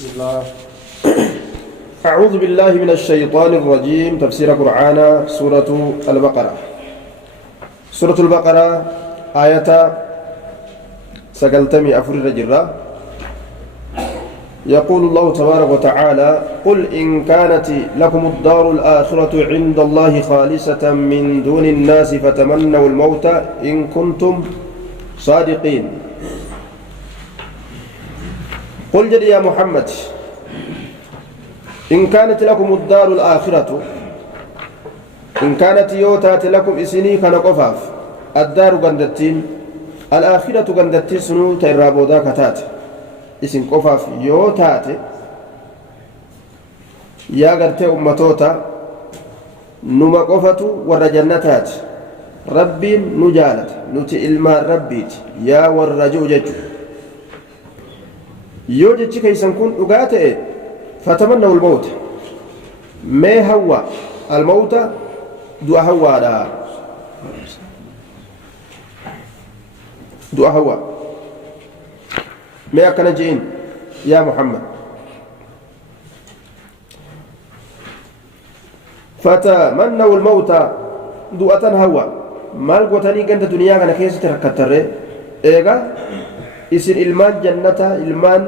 بسم الله. أعوذ بالله من الشيطان الرجيم. تفسير قرآن سورة البقرة. سورة البقرة آية سقلتمي أفر الرجرة. يقول الله تبارك وتعالى: قل إن كانت لكم الدار الآخرة عند الله خالصة من دون الناس فتمنوا الموت إن كنتم صادقين. قل جل يا محمد: إن كانت لكم الدار الآخرة، إن كانت يوتات لكم إسني كان قفاف الدار قندتين الآخرة قندتين سنو تيرابودا كتات إسن قفاف يوتات يا غرتي أمتوتا نما قفتو ورجنتات ربي نجالت نتي إلما ربيت يا ورجو ججو yoo jechi keeysan kun dhugaa ta'e fatamannaw almawt mee hawwa almawta du'a hawwaadha du'a hawwa mee akkana je'in yaa muhammad fatamannaw almawta du'atan hawwa maal gootanii ganda duniyaa kana keessatti rakkattarre eega isin ilmaan jannata ilmaan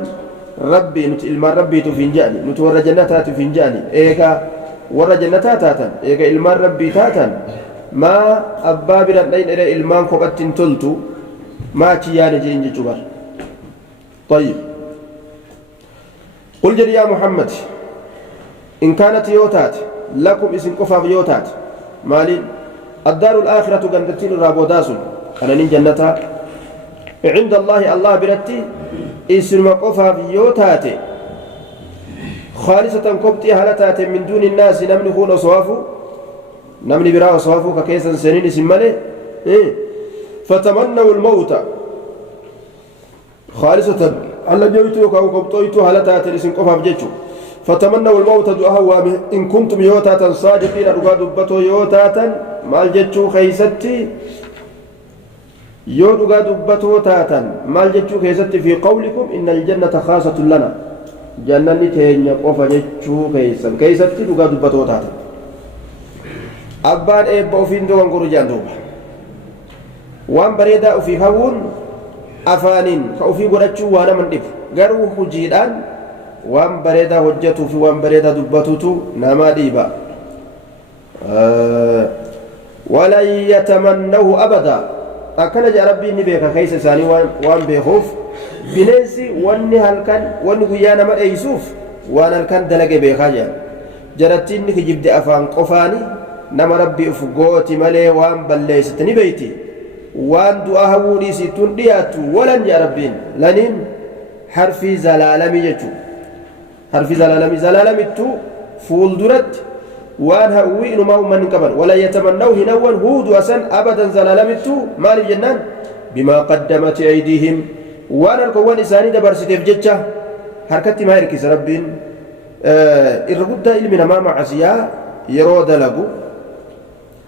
rabbii nuti ilmaan rabbiitu finjaani nuti warra jannataatu finjaani eega warra jannataa taatan eega ilmaan rabbii taatan maa abbaa biran dhaydhe ilmaan kophatti hin toltu maa achi yaane jeen jechuu bar طيب قل جل يا محمد إن كانت يوتات لكم اسم قفاف يوتات مالين الدار الآخرة قندتين الرابوداس أنا نين جنتها عند الله الله برتي اسم قفا في يوتاتي خالصة كبتي هلتات من دون الناس نمني خون صوافو نمني براء صوافو ككيسا سنين اسم ملي فتمنوا الموت خالصة ألا جويتو كو كبتويتو هلتات اسم قفا في جيتشو فتمنوا الموت دعاوا إن كنتم يوتاتا صادقين رقا دبتو يوتاتا مال جيتشو خيستي yoo dhugaa dubbatoo taatan maal jechuu keessatti fi qawlikum inna aljannata khaasatun lana jannanni teenya qofa jechuu keessatti dhugaa dubbatoo taatan abbaan eebba ofiin dogongoru jaan duuba waan bareedaa ofii hawwuun afaaniin ka ofii godhachuu waa naman dhibu garuu hojiidhaan waan bareedaa hojjetuu fi waan bareedaa dubbatutu namaa dhiiba walan yatamannahu abadaa akkana jaa rabbiin ni beeka keessa isaanii waan beekuuf bineensi wanni halkan wanni guyyaa nama dheeysuuf waan halkan dalage beekaa jaa jarattiin ni kijibde afaan qofaani nama rabbii uf gooti malee waan balleessite ni beeyti waan du'a hawwuu dhiisituun dhiyaatu walan jaa rabbiin laniin harfii zalaalamii jechuu harfii zalaalamittu fuulduratti وان هوي انما من قبل ولا يتمنوه نوا هود وسن ابدا زلالمتو مال الجنان بما قدمت ايديهم وانا الكون انساني دبرستي بججه حركتي ما يركز ربين الرغد علمنا ما معصيه يرود لغو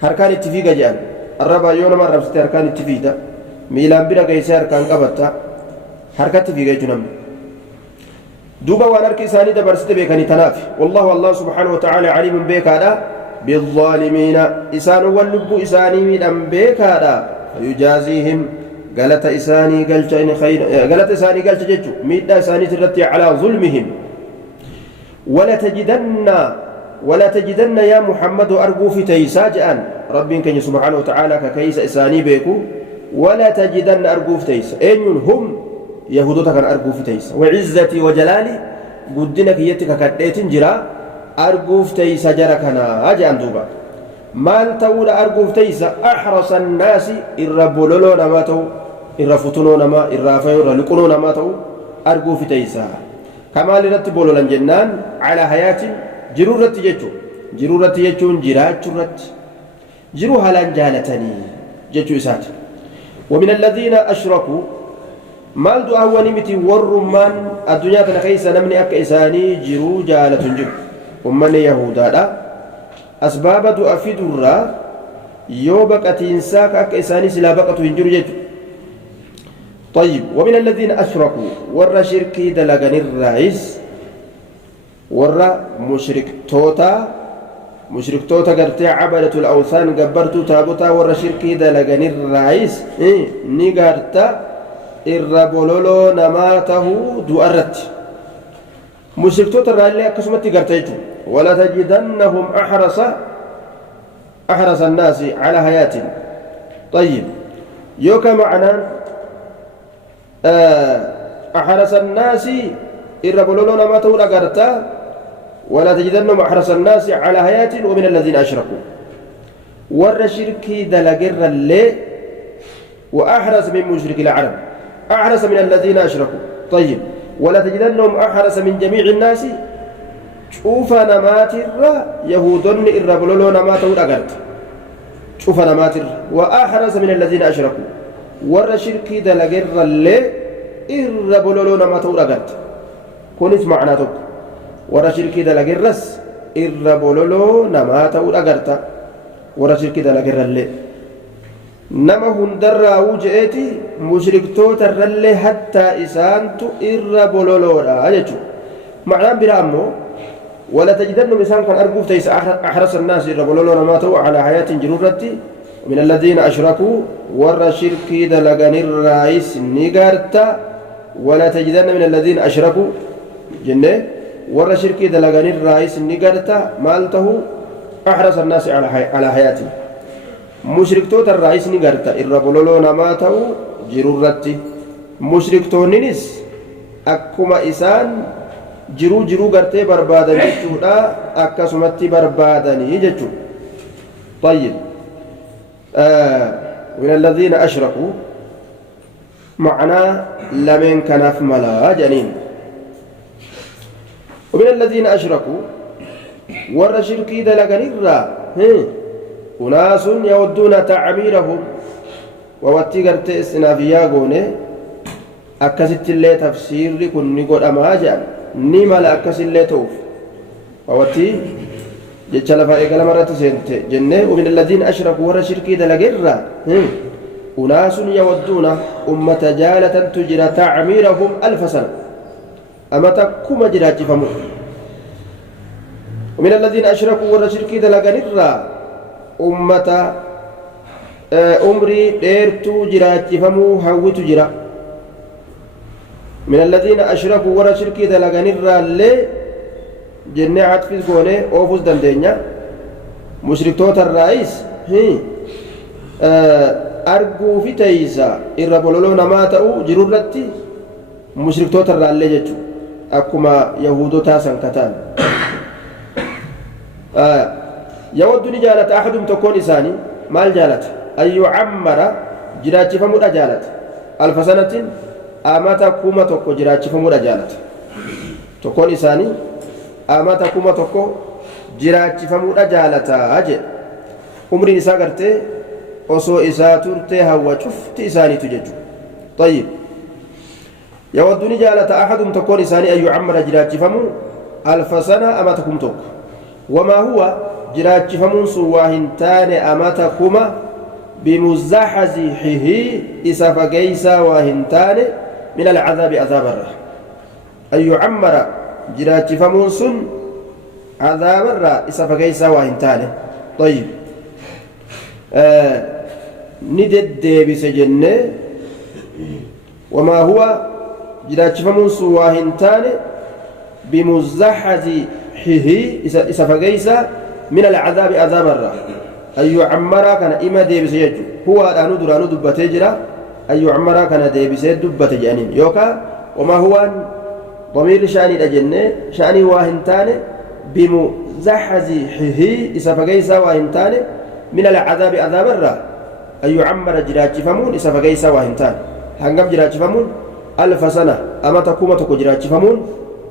حركان اتفيق جان الربا يوم ما ربستي حركان اتفيدا ميلان بلا كيسار كان قبطا حركتي في جنم دوبا وانرك إساني دبرست بيكني تنافي والله الله سبحانه وتعالى عليم بك هذا بالظالمين إسان واللب إساني من بك هذا فيجازيهم قالت إساني قلت خير قالت إساني قلت جج ميت إساني ترتي على ظلمهم ولا تجدن يا محمد أرجو في تيساجا ربي كن سبحانه وتعالى ككيس إساني بيكو ولا تجدن أرجو في تيس أين هم يهودوتا كان أرجو في تيس وعزتي وجلالي قدنك يتك كديت جرا أرجو في تيس جركنا أجي أندوبا مال تقول أرجو في تيس أحرص الناس الربولون ماتوا الرفتنون ما الرافعون الرلقون ماتوا أرجو في تيس كما لرتبوا للجنان على حياة جرورة يجو جرات جرات جروها لان جالتني جتو إسات ومن الذين أشركوا maal du'aa wani miti warrummaan addunyaa kana keessa namni akka isaanii jiruu jaalatu hin jiru ummanni yahudaadha asbaaba du'a fidurraa yoo baqatiinsaa akka isaanii silaa baqatu hin jiru jechuudha طيب ومن الذين أشركوا ور شركي دلغن الرئيس ورّا مشركتوتا قرتي عبدة الأوثان قبرتو تابوتا ورّا شركي دلقن الرئيس نقرتا الربولولو نماته دؤرت مشركتوتا الرئيس كسمتي قرتيتو ولا تجدنهم أحرص الناس على حياة طيب يوكا معنا أحرص الناس الربولون ما تقول أقرتا ولا تجدنهم أحرص الناس على حياة ومن الذين أشركوا ور شركي دلقر اللي وأحرص من مشرك العرب أحرص من الذين أشركوا طيب ولا تجدنهم أحرص من جميع الناس شوف نماتر يهودن الربولون ما تقول أقرتا شوف نماتر وأحرص من الذين أشركوا ور شركي دلقر اللي الربولون ما تقول أقرتا كونت معناتك ورا شركي دلقرس الربولولو نما تقول أقرتا ورا شركي دلقرلي نما هندر وجئتي مشركتوت الرلي حتى إسانتو الربولولو أجتو معناه برامو ولا تجدن مثال كان أرجوف تيس أحرص الناس الربولولو نما تو على حياة جرورتي من الذين أشركوا ورا شركي دلقن الرئيس نيغارتا ولا تجدن من الذين أشركوا جنة ورا شركي دلقان الرئيس نقرتا مالته أحرص الناس على حياته مشركتوت الرئيس نقرتا الربولولو نماته جرورتي مشركتونينس أكما إسان جرو قرتي بربادن جتشودا أكسمتي بربادن يجتشو طيب من الذين أشركوا معنا لمن كنف ملا جنين ومن الذين أشركوا ور شركي دلقن الرا أناس يودون تعميرهم وواتي قرت استنافيا قوني أكست اللي تفسير كن نقول أماجا نمال أكس اللي توف وواتي جتشال فائق لمرة سنت جنة ومن الذين أشركوا ور شركي دلقن الرا أناس يودون أمة جالة تجرى تعميرهم 1000 سنة أما تكما جراج فمو ومن الذين أشركوا ورا شركي دلقن الرا أمة أمري ديرتو جراج فمو هاوتو جرا من الذين أشركوا ورا شركي دلقن الرا اللي جنة عطفز قوني أوفز دندينيا مشرك توت الرئيس أرجو في تيسا الربولولو نماتو جرورتي مشرك توت الرا اللي جتشو أكما يهودو تاسن كتان يود جالت أحدهم تكون إساني مال جالت أن يعمر جراج فمود جالت 1000 سنة أماتا كوما تكو جراج فمود جالت تكون إساني أماتا كوما تكو جراج فمود جالت أجل عمري نساء قرتي أصو إساء ترتي هوا شفت إساني تججو طيب يود جالت أحدهم تكون إساني أن يعمر جراج فمو 1000 سنة أماتكم توك وما هو جراج فمو سواهنتان أماتكما بمزحزحه إساف قيسا واهنتان من العذاب عذاب الرح أن يعمر جراج فمو سن عذاب الرح إساف قيسا واهنتان طيب ندد بسجنة وما هو jiraachifamuun sun waa hin taane bimuzzaxazihi isa fageysa min alcadaabi azaabarra an yucammaraa kana ima deebise jechu huwaadhaanu duraanu dubbatee jira an yucammaraa kana deebisee dubbate jedhaniin yookaan wamaa huwaan damiirri sha'aniidha jennee sha'anii waa hin taane bimuzzaxazihi isa fageysa waa hin taane min alcadaabi azaabarra an yucammara jiraachifamuun isa fageysa waa hin taane hangam jiraachifamuun 1000 سنة أما تكون جراج فمون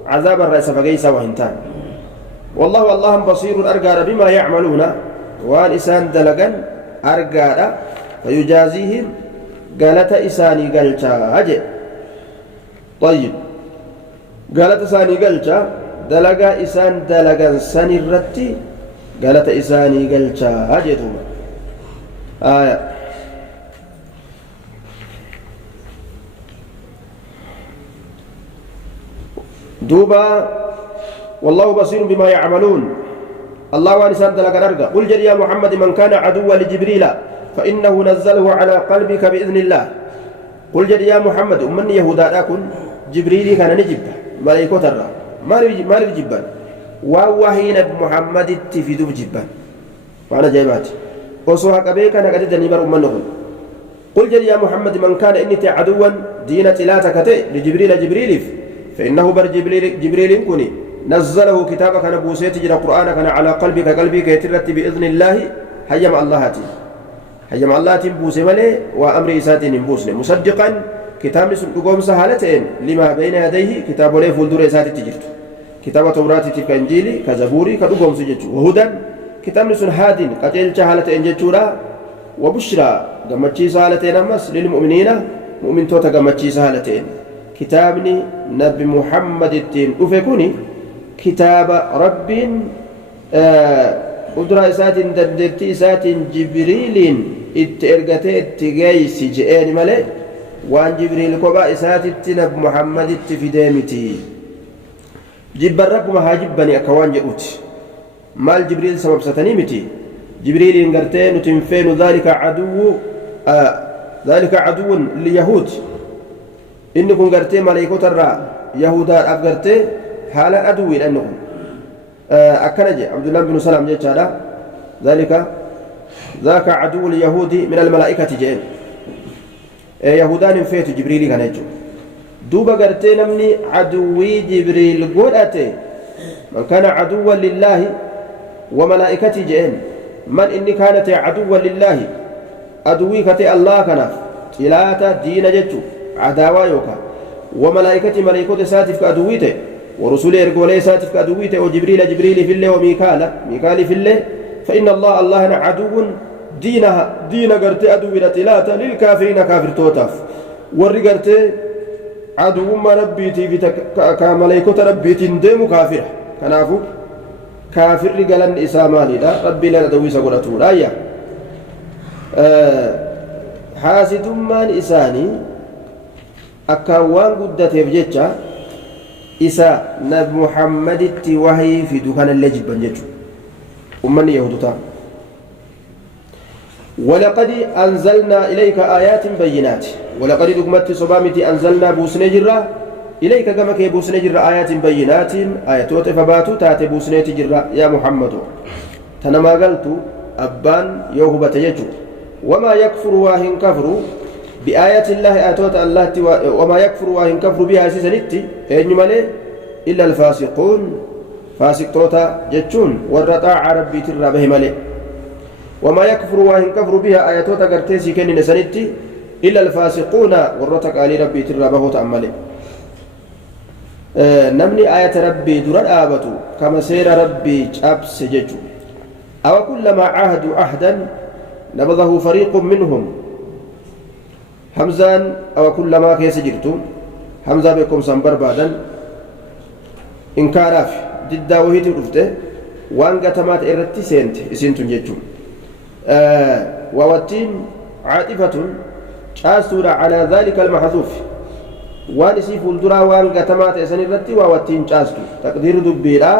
عذاب الرئيس فقيسا وهنتان والله اللهم بصير أرقى بما يعملون والإسان دلقا أرقى فيجازيهم قالت إساني قلتا أجل طيب قالت إساني قلتا دلقا إسان دلقا سني الرتي قالت إساني قلتا أجل آية دوبا والله بصير بما يعملون الله وانسان دلق الأرقى قل جل يا محمد من كان عدوا لجبريل فإنه نزله على قلبك بإذن الله قل جل يا محمد أمن يهودا لكن جبريل كان نجب ملائكة ترى ما جبان ووهين محمد تفيدوا جبان وأنا جايبات وصوها كبيك أنا قد نبر أمنه قل جل يا محمد من كان إني عدوا دين تلاتك لجبريل فإنه بر جبريل كني نزله كتابك أنا بوسيت جرى قرآنك أنا على قلبك يترت بإذن الله حيم الله بوسي ملي وأمر إسات بوسن مصدقا كتاب سنقوم سهالتين لما بين يديه كتاب لي فولدور إسات تجرت كتاب توراة تلك إنجيلي كزبوري كدقوم سجج وهدى كتاب سن هادين قتل شهالتين جتورا وبشرى قمتشي سهالتين أمس للمؤمنين مؤمن توتا قمتشي سهالتين كتابني نبي محمد التين أفكوني كتاب رب قدرة إسات دردرتي إسات جبريل اتئرقتي اتقايس جئين ملي وان جبريل كوبا إسات التنب محمد التفدامتي جب الرب ما هاجبني أكوان جئوت مال جبريل سبب ستنيمتي جبريل انقرتين وتنفين ذلك عدو لليهود إنكم قرتي ملائكة ترى يهودا أفقرتي حالا أدوي لأنهم أكنجي عبد الله بن سلام جيتشالا ذاك عدو اليهود من الملائكة جين يهودان فيت جبريل كان يجو دوبا قرتي نمني عدوي جبريل قرأتي من كان عدوا لله وملائكة جين من إني كانت عدوا لله أدوي كتي الله كناف إلاتا دين جتو عداوة يوكا وملائكة ملائكة ساتف كأدويته ورسول إرقولي ساتف كأدويته وجبريل في الله ميكال في الله فإن الله عدو دين قرتي أدوي لتلاتا للكافرين كافر توتاف ورّي قرتي عدو ما ربيتي في كملائكة ربيتي ديم كافر كنافو كافر قالن إساماني لا ربي لنا دوي سقرته لا يا حاسد من إساني أكوان قدته بجتة إسا نب محمد التوهي في دكان اللجب بنجتو أمني يهودتا ولقد أنزلنا إليك آيات بينات ولقد دقمت صبامتي أنزلنا بوسنجرة إليك كما كي بوسنجرة آيات بينات آيات فباتوا تاتي بوسنجرة يا محمد تنما قلت أبان يوهبت يجو وما يكفر واهن كفروا بآيات الله آتوت الله وما يكفر واهن كفر بها سيسنتي أينما إلا الفاسقون فاسق توتا جتشون والرطاع ربي ترى به ملئ وما يكفر واهن كفر بها آياتوت قرتيسي كن نسنتي إلا الفاسقون والرطاع علي ربي ترى به تأملي نمني آية ربي درر آبتو كما سير ربي جابس ججو أو كلما عاهدوا عهدا نبذه فريق منهم همزان أو كلما كيس جرتم همزة بكم سنبر بعدا إن كاراف جدا وهي تلفته وان قتمات إرتي سنت جتم ووتين عاطفة شاسورة على ذلك المحذوف وان سيف الدرا وان قتمات إرتي ووتين شاستو تقدير دبيرا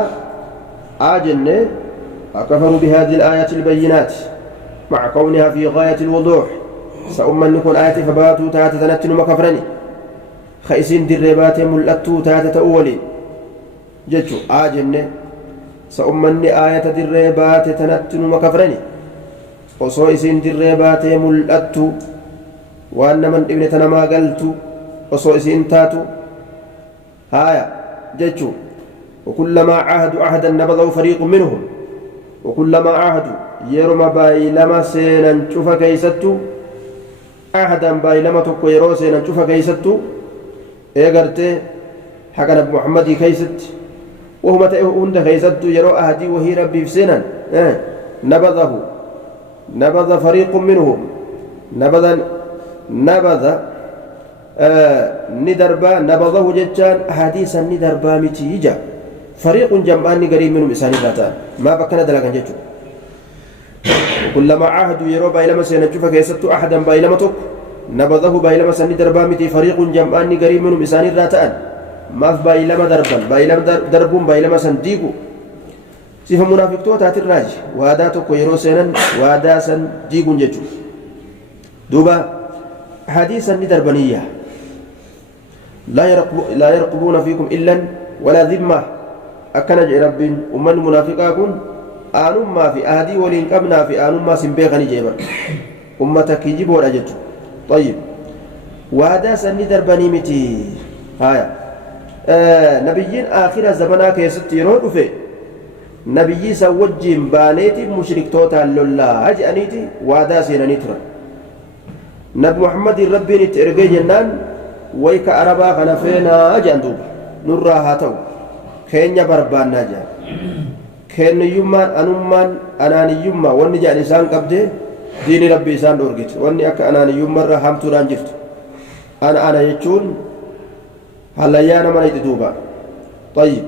آجن أكفروا بهذه الآيات البينات مع كونها في غاية الوضوح سأما نكون آية فباتوا تاتة تنتن مكفرني خيسين دربات ملأتوا تاتة تأولي جتشو آجن سأما آية دربات تنتن مكفرني وصوئسين دربات ملأتوا وأن من ابن تنما قلتوا وصوئسين تاتوا هايا جتشو وكلما عاهدوا عهدا نبذوا فريق منهم وكلما عاهدوا يرمى بايلما سينا شوف كيستو أحدا بايلما تكو يرو سينا شوف كيستو إيغرتي حقا نبي محمد كيست وهم تأهون كيستو يرو أهدي وهي ربي في سينا نبذ فريق منهم نبذ ندربا نبذه ججان أحاديثا ندربا متيجا فريق جمعان قريب منهم إساني ذاتان ما بكنا دلقا ججو كلما عاهدوا يرو بايلما سينجوفا كيستو أحدا بايلما توك نبذه بايلما سني دربامتي فريق جمعان قريب منهم إساني ذاتان maaf baay'ilama darban baay'ilama darbuun baay'ilama san diigu sifa munaafiqtootaati irraaji waadaa tokko yeroo seenan waadaa san diiguun jechuudha duuba hadiisan ni darbaniyya لا يرقبون فيكم إلا ولا ذمة أكن رب أمن منافقا كن آنما في أهدي ولين قبنا في آنما سنبيغني جيبا أمتك يجيب ولا جد طيب وهذا سني دربني متي هايا نبيين آخر الزمنا كيست يرون في نبيي سوجين بانيتي مشرك توتا لله أجأنيتي وهذا سيناني ترى نبي محمد ربي نترقي جنان ويك أربا خنفينا أجندوب نرى هاتو كينيا بربان ناجا كين يما أنمان أناني يما واني جاء لسان قبده دين ربي سان دورجت واني أك أناني يما رحم توران جفت أنا يجون هلا يانا من يدوبا طيب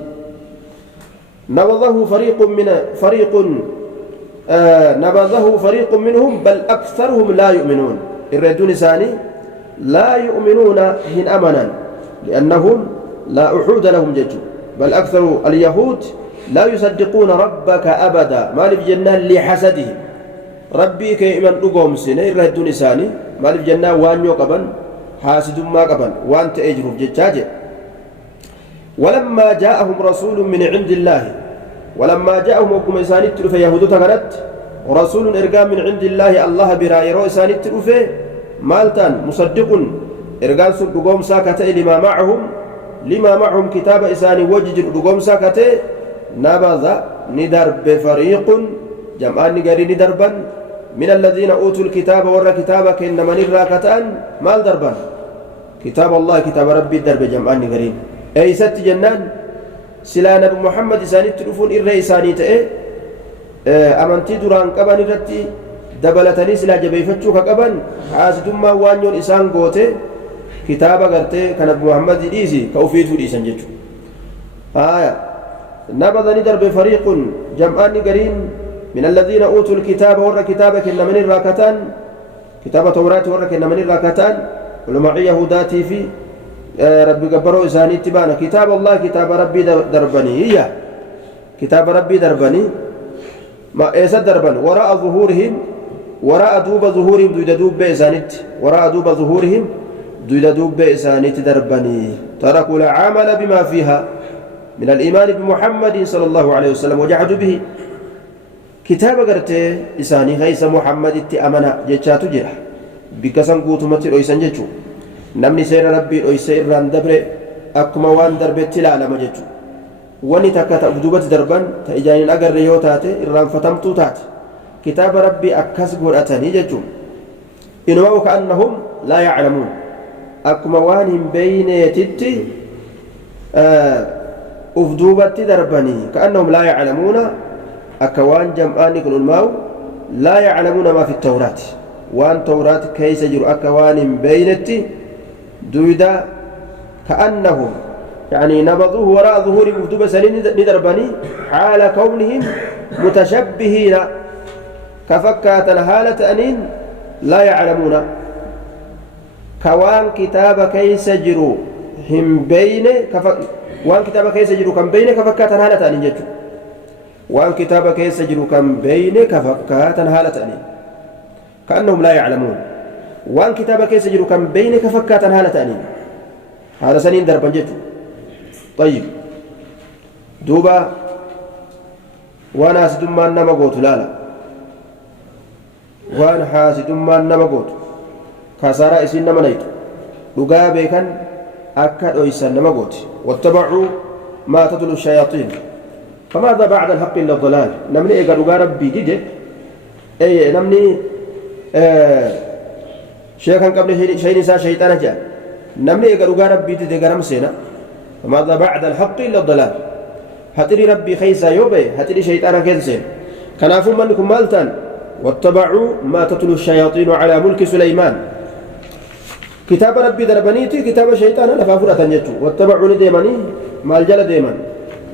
نبذه فريق منهم بل أكثرهم لا يؤمنون الردون ثاني لا يؤمنون هن أمنا لأنهم لا أحود لهم جج بل أكثر اليهود لا يصدقون ربك أبدا ما لبجنان لحسدهم ربي كيمن أقوم سنة الردون ثاني ما لبجنان وان يقبن حاسد ما قبن وان تأجروا ججاجة ولما جاءهم رسول من عند الله ولما جاءهم وقم إساني التلفة يهود تغنت رسول إرقام من عند الله الله برايرو إساني التلفة مالتان مصدق إرقام سلقوم ساكتة لما معهم كتاب إساني وجج لقوم ساكتة نبذ ندر بفريق جمعان نقري ندربا من الذين أوتوا الكتاب ورى كتابك إنما نراكتان مال دربا كتاب الله كتاب ربي الدرب جمعان نقري أي ست جنان سلا نبي محمد إساني تلفون إرى إساني تأي أمنتي دران قبان إرتي دبلتني سلا جبيفتشو كقبان حاسدما وانيون إسان قوتي كتابة قرتي كان أبو محمد إيزي كوفيتو إيسان جتشو نبذني درب فريق جمعان قرين من الذين أوتوا الكتاب ورى كتابك إن من الراكتان كتاب توراة ورى إن من الراكتان ولمعي يهوداتي في ربي قبروا إساني تبانا كتاب الله كتاب ربي دربني هي كتاب ربي دربني ما إيسا دربن وراء ظهورهم وراء دوب ظهورهم دويد دوب بإسانيت وراء دوب ظهورهم دويد دوب بإسانيت دربني تركوا العمل بما فيها من الإيمان بمحمد صلى الله عليه وسلم وجحدوا به كتاب قرتي إساني غيس محمد اتأمنا جيشاتو جرح بكسن قوتمتي رئيسان جيشو namni seera rabbii dhoyse irraan dabre akkuma waan darbetti ilaalama jechuudha wani takka ta'u duubatti darban ta ijaanin agarre yoo taate irraanfatamtuu taate kitaaba rabbii akkas godhatanii jechuudha inuma ka'annahum laa yaclamuun akkuma waan hin beeyneetitti uf duubatti darbanii ka'annahum laa yaclamuuna akka waan jam'aanni kun ulmaa'u laa yaclamuuna maa fi tawraati waan tawraati keeysa jiru akka waan hin beeynetti دويدا كأنهم يعني نبضوه وراء ظهور مكتوبة سنين ندربني حال كونهم متشبهين كفكات هالة أنين لا يعلمون كوان كتاب كيس جرو هم بين وان كتاب كيس جرو كم بين كفكات هالة أنين جتو وان كتاب كيس جرو كم بين كفكات هالة أنين كأنهم لا يعلمون وان كتاب كيس جرو كم بينك فكاتا هالة تانين هذا سنين دربا جتو طيب دوبا وانا سدمان نما قوتو لا وانا حاسدمان نما قوتو كسارا اسين نما نيتو لغا بيكن أكد ويسان نما قوتي واتبعوا ما تتلو الشياطين فماذا بعد الحق إلا الضلال نمني إيقا لغا ربي جيجي أي نمني شيخا قبل شيء نساء شيطانا جاء نمني إيقا لغا ربي جيجي غرم سينا فماذا بعد الحق إلا الضلال هتري ربي خيسا يوبي هتري شيطانا كنسين كنافو منكم مالتان واتبعوا ما تتلو الشياطين على ملك سليمان كتاب ربي دربنيتي كتاب شيطان لفافرة تنجتو واتبعوا ديماني مال جل ديمان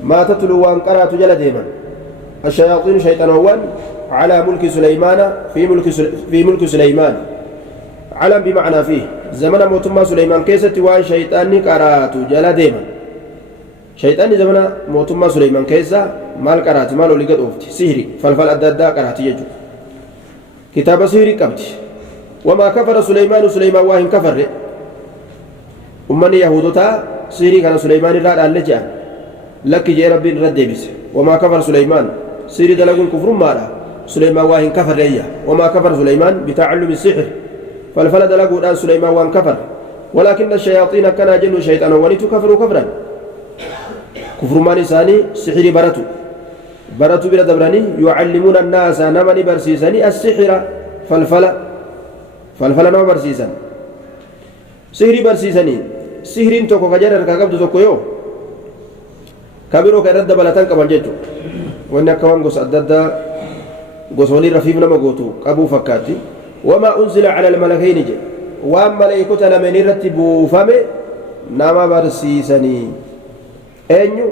ما تتلو وان قرأت جل ديمان الشياطين شيطان وان على ملك سليمان في ملك سليمان علم بمعنى فيه زمن موتما سليمان كيست وان شيطاني قرأت جل ديمان شيطان زمن موتما سليمان كيسا مال قرات مال ولقد أوفتي سحري فلفل أدادا قرات يجو كتاب سحري قبت وما كفر سليمان واهن كفر أمني يهودتا سحري كان سليمان الراد اللجأ لك جاء ربي رد بس وما كفر سليمان سحري دلقون كفر مالا سليمان واهن كفر ريا وما كفر سليمان بتعلم السحر فلفل دلقون آن سليمان واهن كفر ولكن الشياطين كان جن شيطان وليت كفروا كفرا كفر ما نساني سحر برتو بلا دبراني يعلمون الناس نمني برسيساني السحر فلفل نما برسيسان سحر برسيساني سحر توكو كجر كقبض توكو يو كبيرو كرد بلاتان كمان جيتو وانا كمان غوس أددا غوسوني رفيف نما غوتو قبو فكاتي وما أنزل على الملكين جي وأما ملائكة لمن يرتبوا فمه نما برسيساني أنيو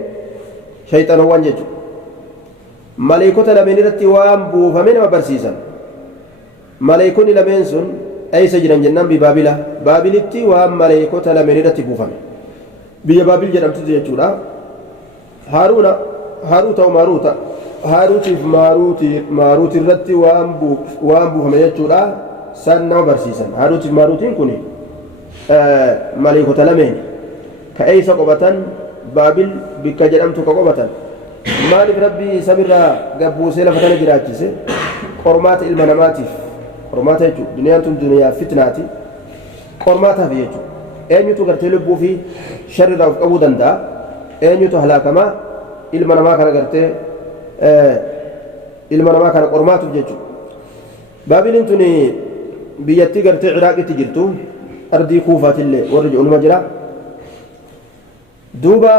شيطان وانجتو ملائكة لمن يرتبوا فمه نما برسيسان ملائكون لمن سن أي سجن جنان ببابلا بابلتي وأما ملائكة لمن يرتبوا فمه بيا بابل جنان تجيتورا هاروت وماروت هاروت ماروت الرتي وأنبو فمه يجتورا سان نما برسيسان هاروت ماروتين كوني ملائكة لمن كأي سقبتان بابل بك جرمت كقبتان مالك ربي سمرا قبو سيلا فتن جراجسه قرمات المناماتف قرمات يجو دنيا فتناتي قرماتها في يجو أين يتو لبو في شر راف أبو دندا أين يتو هلاكما المناما كان قرتي المناما كان قرمات يجو بابل انتني بيتي قرتي عراقي تجرتو أردي كوفات اللي ورجعوا المجرى دوبا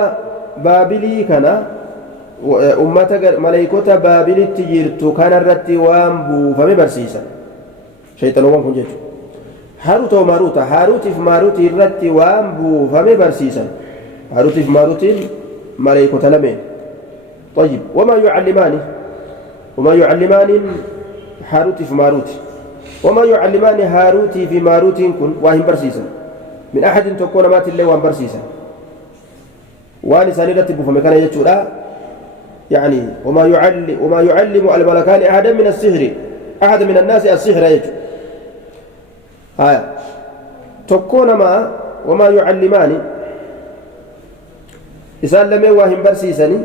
بابلي كان أمتا ملايكوتا بابلي تجرتو كان الرتي وامبو فمي برسيسا شيطان وام كنجتو هاروت وماروتا هاروت في ماروت الرتي وامبو فمي برسيسا هاروت في ماروت ملايكوتا لمن طيب وما يعلمان هاروت في ماروت وما يعلمان هاروت في ماروت كن واهم برسيسا من أحد تكون مات اللي وام برسيسا وان ساني رتبوا فمكان يجورا يعني وما يعلم الملكان أحدا من السحر أحد من الناس السحر يجو تكون ما وما يعلمان إسان لم يواهم برسيسني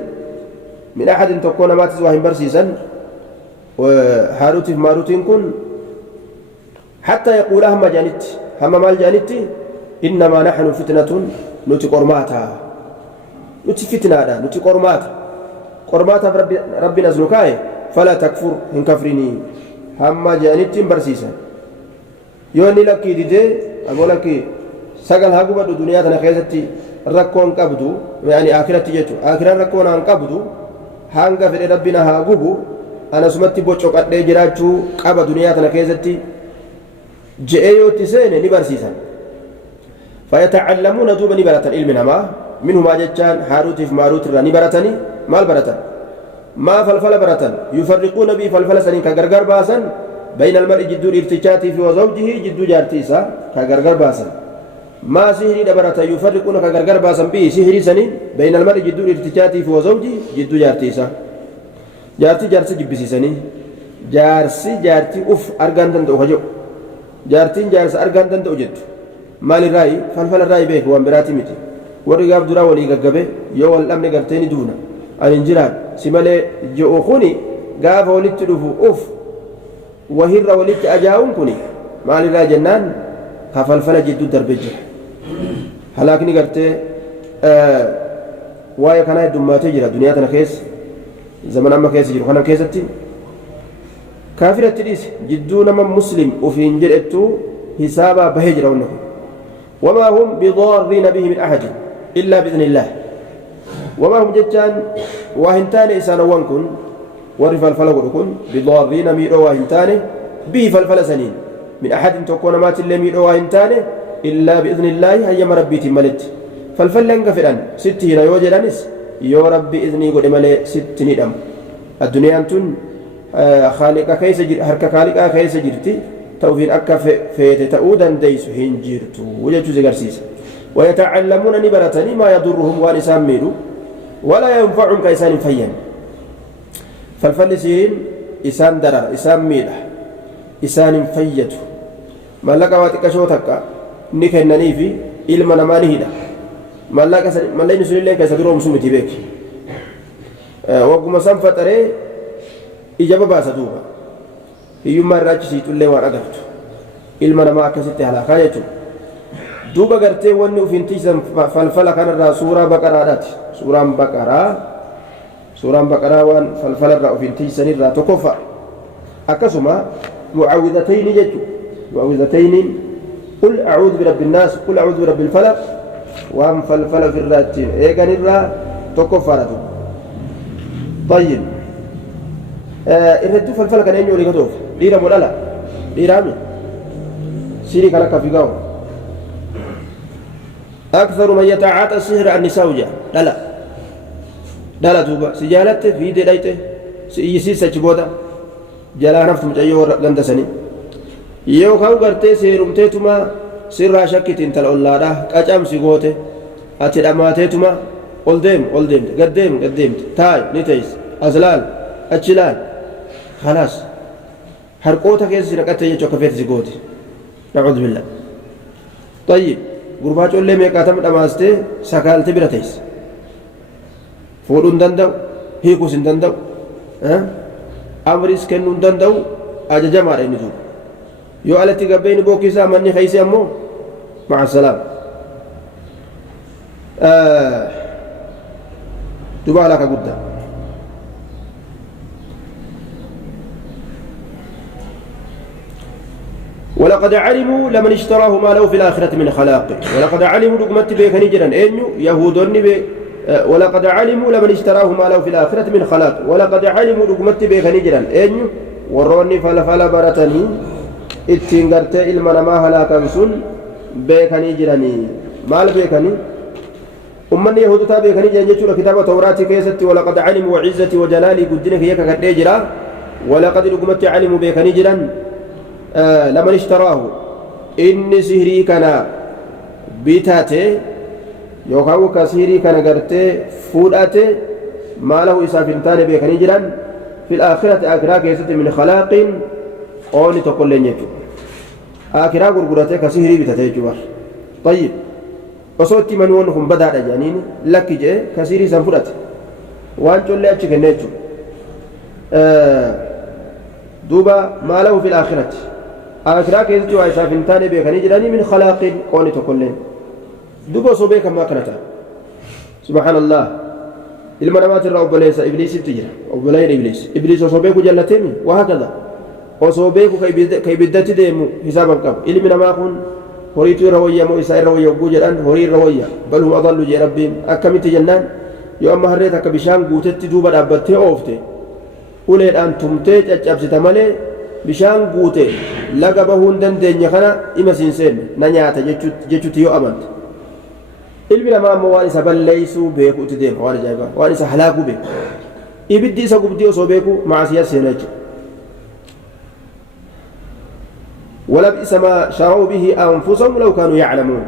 من أحد تكون ما تزواهم برسيسا وهاروت في ماروت كن حتى يقول هم جانت هم مال جانت إنما نحن فتنة نتي قرماتا نتي فتنة نتي قرماتا ربي نزلكاي فلا تكفر إن كفرني هم جانت برسيسا يوني لك ديدي أقول لك سقل هاقوبة الدنيا تنخيزتي ركون قبدو يعني آخرتي جيتو آخرا ركون عن قبدو هانغا في ربنا هاقوبو أنا سمتي بوچو قد جراجو قبا دنيا تنخيزتي جئيو تسيني نبرسيسا فيتعلمون دوبا نبرة علم نما منهما جتان هاروت في ماروت نبرتني مال برتن ما فلفل برتن يفرقون به فلفل سنين كغرغر باسن بين المرء جدو الارتجاتي في وزوجه جدو جارتيسا كغرغر باسن ما سهري دبرتا يفرقون كغرغر باسن به سهري سنين بين المرء جدو الارتجاتي في وزوجه جدو جارتيسا جارتي جبسيسني جارتي اف ارغان دندو خجو جارتين جارس ارغان دندو جدو مال الراي فلفل الراي بيك وان براتي متي warri gaaf duraa walii gaggabe yoo wal dhabne garteeni duuna ani jiraan si malee je'u kuni gaafa walitti dhufu uf wahirra walitti ajaa'uun kuni maalirraa jennaan kafalfala jidduu darbe jira halaakni gartee waa'ee kanaa heddummaatee jira duniyaa tana keessa zaman amma keessa jiru kana keessatti kaafiratti dhiise jidduu nama muslim ufiin jedhettu hisaabaa bahee jira wanna kun wamaa hum bidaarriina bihi min ahadin إلا بإذن الله وما هم جتان واهنتان إسان وانكن ورف الفلق وركن بضارين ميرو واهنتان به فالفل سنين من أحد تكون مات اللي ميرو واهنتان إلا بإذن الله هيا مربيت ملت فالفل ينقفرا ستين يوجد أنس يو ربي إذني قد ملي ستين دم الدنيا أنتن خالق كيس جر هرك خالق كيس جرتي توفين أكا فيت تؤودا ديس هنجرتو وجدت زغرسيس ويتعلمون نبرتني ما يضرهم وانسان ميلو ولا ينفعهم كإسان فيا فالفل سيرين إسان درر إسان ميلة إسان فيت مالك واتك شوتك نكنني في إلما نماني هدا مالك نسول الله كيسدرهم سمتي بك وقم سنفتري إجابة باسدوها يوم راجسي تولي وأقرت إلما نما أكسيت على خايته دوبا قرتي وني وفنتيسن فالفلا كان را سورة بقرة سورة بقرة وان فالفلا را وفنتيسن را تكفى أكسما معوذتين جدوا معوذتين قل أعوذ برب الناس قل أعوذ برب الفلق وام فالفلا في الراتين إيقان الرا تكفى طيب الردو فالفلا كان ينجو لكتوف ديرا مولالا ديرامي سيري كالك في قوم أكثر من يتعاطى السحر النساء جاء لا توبا سجالت في ديلايته سيسيس سجبودا جلا نفت مجيو غندسني يو خاو غرتي سيرمتيتما سر شكتين تل الله قجام سيغوته اتدماتيتما قدام قدام تاي نيتيس ازلال اچلال خلاص حرقوتك يسرقت يجو كفيت سيغوتي نعوذ بالله طيب غرباچ ولي ميقاتم دماسته سكالتي برتيس فودون دندو هيكوس دندو أمريس كنون دندو أجا مارين نزول يو ألتي قبين بوكيسا مني خيسي أمو مع السلام تبع لك قدام ولقد علموا لمن اشتراه ما له في الآخرة من خلاق ولقد علموا لقمت بيكني جرا أنيو يهودوني ولقد علموا لمن اشتراه ما له في الآخرة من خلاق ولقد علموا لقمت بيكني جرا أنيو وروني فلا برتني اتنغرت إلما ما هلاكا سن بيكني جراني مال بيكني أمني يهود بيكني جرا كتاب التوراة كيست ولقد علموا وعزتي وجلالي قدنك يكا كدجرا ولقد لقمت علموا بيكني جرا لمن اشتراه إن سهري كان بيتاته يوكاو كسهري كان غرتي فوداته ما له إسافنتان بيكني جرا في الآخرة أكراك يسد من خلاق أوني تقول لنيتو أكراك غرغرته كسهري بيتاته جوار طيب وصوتي من ونهم بدأ جانين لك جي كسهري سنفرت وانتو اللي أتشك النيتو دوبا ما له في الآخرة أكراك يزجوا عيسى فنتان بيكني جراني من خلاق قوني تقولين دوبا صوبيك ما كانتا سبحان الله المنامات الرب ليس إبليس تجرى وبلاين إبليس وصوبيك جلتين وهكذا وصوبيك كي بدت ديمو حسابا قب إلمنا ما أكون هريت روية مؤسى روية وجوجل أن هري روية بل هم أضلوا جي ربهم أكملت جنان يوم هريتك بشان قوتت دوبا أبتي أوفتي uleen aan tumtee caccabsita malee bishaan guute laga bahuu hin dandeenye kana ima siinseen na nyaata jechuutti yoo amante ilmi namaa ammoo waan isa balleeysuu beekuutti deema waan ajaa'ibaa waan isa halaakuu beeku ibiddi isa gubdii osoo beeku macaasiyaa seena jechuudha ولبئس ما شروا به أنفسهم لو كانوا يعلمون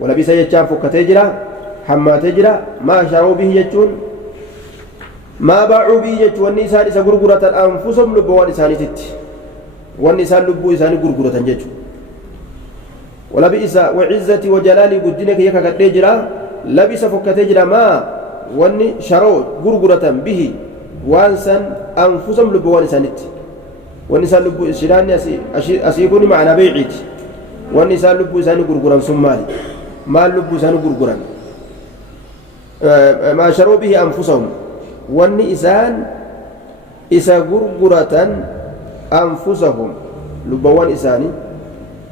ولبئس يجان فكتي جرا حما تجرا ما شروا به يجون ما باعوا به يجون والنسان إسا غرغرة أنفسهم لبوان إساني تت والنسان لبو إساني غرغرة ججو ولبئس وعزتي وجلالي قدنك يكا قد جرا لبئس فكتي جرا ما واني شروا غرغرة به وانسان أنفسهم لبوان إساني تت والنساء لبوا إسراني أسيكوني معنا بيعيت والنساء لبوا إساني قرقران سمالي ما لبوا إساني قرقران ما شروا به أنفسهم والنسان إسا قرقرة أنفسهم لبوان إساني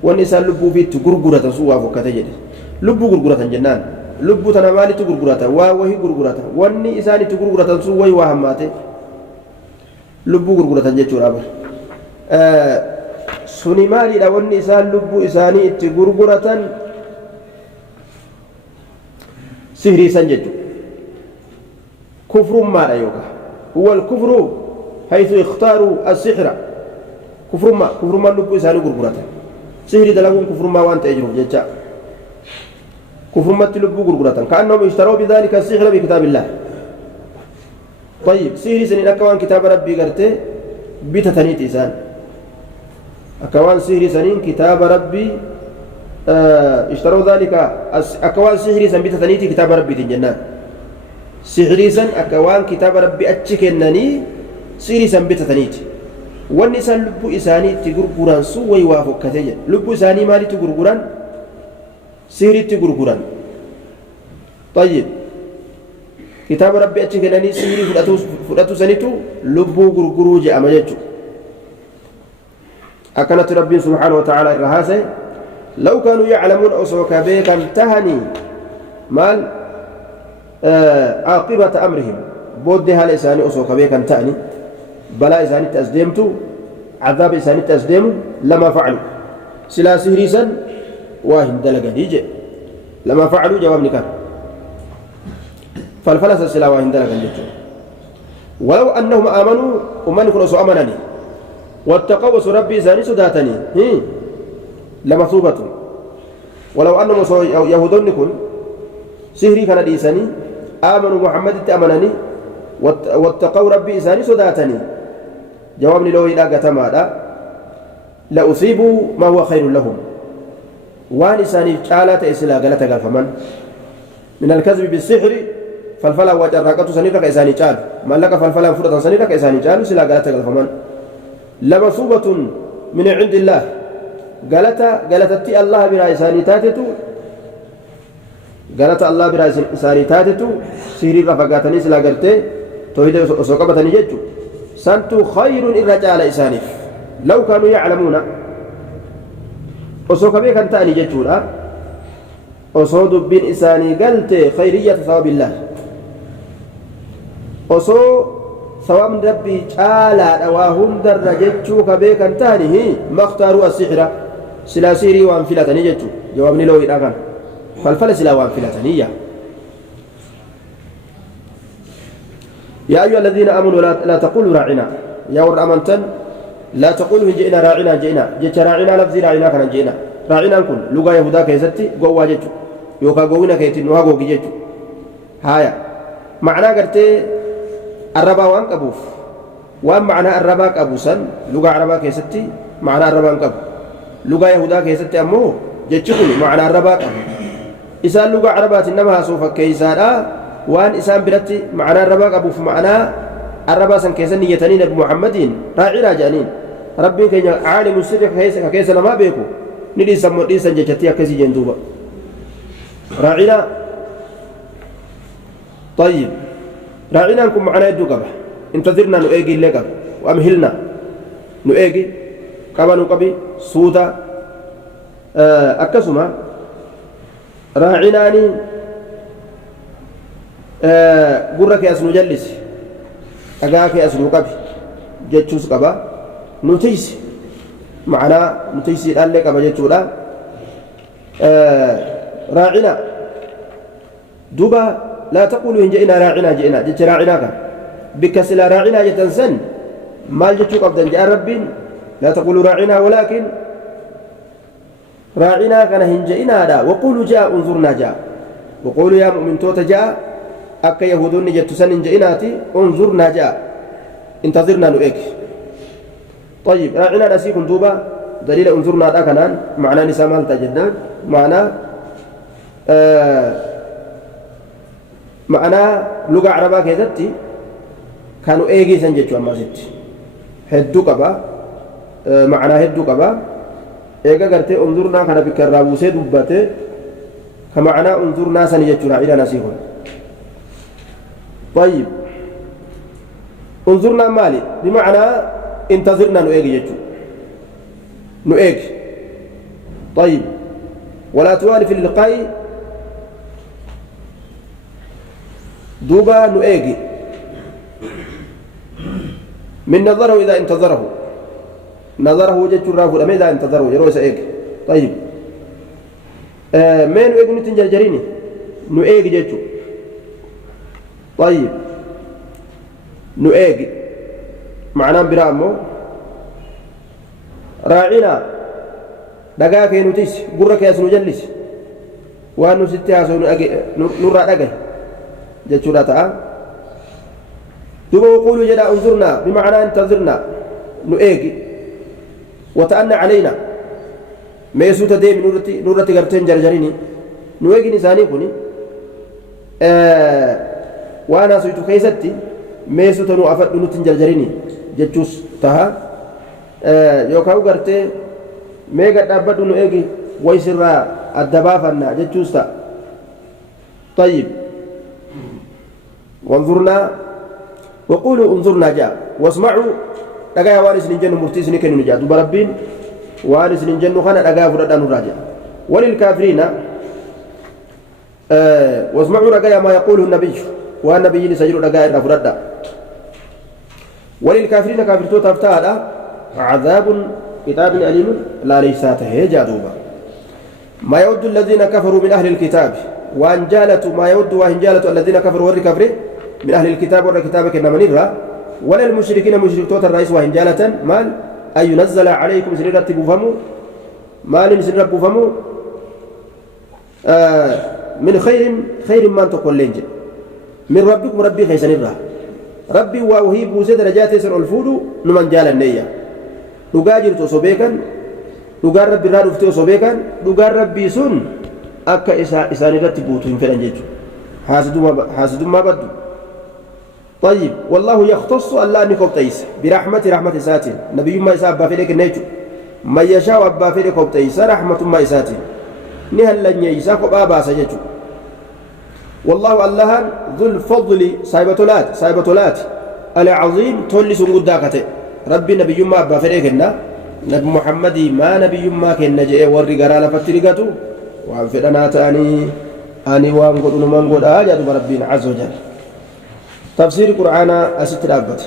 والنساء لبوا فيت قرقرة سوا فكتجد لبوا قرقرة جنان لبوا تنمالي تقرقرة وهي قرقرة والني إساني تقرقرة سوا وهماته لبوا قرقرة جيتشور أبر suni maaliidha wanni isaan lubbuu isaanii itti gurguratan sihriisan jechuudha kufrummaadha yookaan huwa alkufru haythu ikhtaaru assixra kufrummaan lubbuu isaanii gurguratan sihrii dalaguun kufrummaa waan ta'e jiruuf jecha kufrummatti lubbuu gurguratan ka'annahum ishtaroo bidaalika assixra bikitaabillah طيب سيري سنين أكوان كتاب ربي قرتي بتتنيت إسان أكوان سيري سنين كتاب ربي اشتروا ذلك أكوان سحري سن بتتنيت كتاب ربي تنجنان سحري سن أكوان كتاب ربي أتشكنني سيري سن بتتنيت wanni isaan lubbuu isaanii itti gurguran sun way waa fokkatee jedha lubbuu isaanii maalitti gurguran sihritti gurguran طيب كتاب ربي أتشي كناني سيري فداتو سنتو لبو غرغرو جاء مججو أكنت ربي سبحانه وتعالى الرهاسة لو كانوا يعلمون أسوك بيكا انتهني مال عاقبة أمرهم بودها لإساني أسوك بيكا انتهني بلا إساني تأسديمتو عذاب إساني تأسديمو لما فعلوا سلا سهريسا واهن دلقا ديجي لما فعلوا جواب نكار فالفلس السلا واهن دلقا ديجي ولو أنهم آمنوا ومن كنوا أمنني واتقوا ربي إساني سداتني لمثوبة ولو أنهم يهودون كن سهري كان ديساني آمنوا محمد تأمنني واتقوا ربي إساني سداتني جوابني لو إذا قتمادا لأصيبوا ما هو خير لهم وان إساني جالة إسلا قالت فمن من الكذب بالسحر فالفلا وجرقته سنيرك إساني جال من لك فالفلا فرطا سنيرك إساني جال سلا قالت فمن لمصوبة من عند الله قالت الله برا إساني تاتتو قالت الله برا إساني تاتتو سيري رفقاتني سلا قلتي توحيد وسوقبتني جدو سنتو خير الرجال إسانيف لو كانوا يعلمون وسوقبي كان تاني جدولا وصود بين إساني قلت خيرية ثواب الله وصو ثواب ربي تعالى وهم درجتشو كبي كان تاني ما اختاروا السحر سلا سيري وانفلتني جدو جوابني لو إذا فالفلس لا وانفلتني يا أيها الذين آمنوا لا تقولوا راعنا يا ور أمنتن لا تقولوا جئنا راعنا جئنا جئت راعنا لفظ راعنا كان جئنا راعنا كن لغة يهودا كيستي قوة جتو يوكا قوينا كيتي نوها قوكي جتو هايا معنى قرتي الربا وان قبوف وان معنى الربا قبوسا لغة عربا كيستي معنى الربا قبو لغة يهودا كيستي أمو جتو معنى الربا قبو إسان لغة عربات إنما سوفا كيسانا وان إسان برتي معنى الربا قبوف معنى الربا سن كيسن نيتنين أبو محمدين راعنا جانين ربي كي عالم السر كيس لما بيكو ندي سمو دي سن جتتي كيسي جندوبا راعنا طيب راعنا نكون معنا يدو قبح انتظرنا نؤيجي اللي قبح وأمهلنا نؤيجي كما نقبي سودا أكسما راعناني قرك أسنو جلس أقاك أسنو قبي جتشوس قبا نتيس معنا نتيس الآن لك أبا جتشولا راعنا دوبا لا تقولوا إن جئنا راعنا جئنا جتش راعناك بكسل راعنا جتنسن مال جتشو قبضا جاء رب لا تقولوا راعنا ولكن راعنا كان هنجئنا لا وقولوا جاء انظرنا جاء وقولوا يا مؤمن توت جاء أكا يهودون جتسن هنجئناتي انظرنا جاء انتظرنا نؤك طيب راعنا نسيكم دوبا دليل انظرنا ذا كنان معنى نسامال تجدان معنى معنى لغة عربا كيدتي كانوا ايجي سنجتشو أما ست هدو قبا معنى هدو قبا eega gartee unzurnaa kana bikka irraa buusee dubbate ka macnaa unzurnaa sani jechuudha ila nasii kun طيب انظرنا مالي بمعنى انتظرنا نؤيج يجو نؤيج طيب ولا توالي في اللقاء دوبا نؤيج من نظره إذا انتظره نظره وجه الراف الأمي إذا انتظره يروي سأيج طيب ما نؤيج نتنجر جريني نؤيج يجو طيب نؤيج معناه برامو راعنا دقاك نتيس قرك يا سنجلس وأنه ستها نرى دقه جتشو لا دوبا وقولوا جدا انظرنا بمعنى انتظرنا نؤيجي وتأنى علينا meesuu tadeemi nurratti garteen jarjarini nu eegin isaanii kun waan haasuytu keessatti meesuu tanuu afadhu nutti hin jarjarini jechuus taha yookaan gartee meega dhaabbadhu nu eegi waysirraa adda baafanna jechuus ta'a طيب وانظرنا وقولوا انظرنا جاء واسمعوا دغايا وانس نجن مرتيس نكن نجا دوب ربين وانس نجن خنا دغايا فردا نراجع وللكافرين واسمعوا دغايا ما يقوله النبي والنبي سجل دغايا فردا وللكافرين كافرتو تفتادا عذاب كتاب أليم لا ليسات هي جادوبا ما يود الذين كفروا من أهل الكتاب وأن جالتوا ما يود وأن جالتوا الذين كفروا ور كفره من أهل الكتاب ور كتابك إنما نرى ولا المشركين مشركتوت الرئيس وإن جالة مال أن ينزل عليكم سنرة بفمو مال سنرة بفمو من خير ما تقول لنجل من ربكم ربي خيس نرى ربي وهي بوسي درجات يسر الفود نمن جال النية نقاجر تصوبيكا نقار ربي رادو فتو صوبيكا نقار ربي سن أكا إساني رتي بوتو ينفرن جيجو حاسدو ما بدو طيب والله يختص الله نكوب تيس برحمة ساتين نبي ما يساب بافيلك نيجو ما يشاء بافيلك كوب تيس رحمة ما يساتين نهل لن يساق بابا سجيجو والله الله ذو الفضل سايبتولات العظيم تولي سنقود داكته ربي نبي ما بافيلك نبي محمد ما نبي ما كن نجئ ورّي قرال فترقته وعن فدنا أني وانقل من قل آجاد ربنا عز وجل تفسير القرآن أست الأبد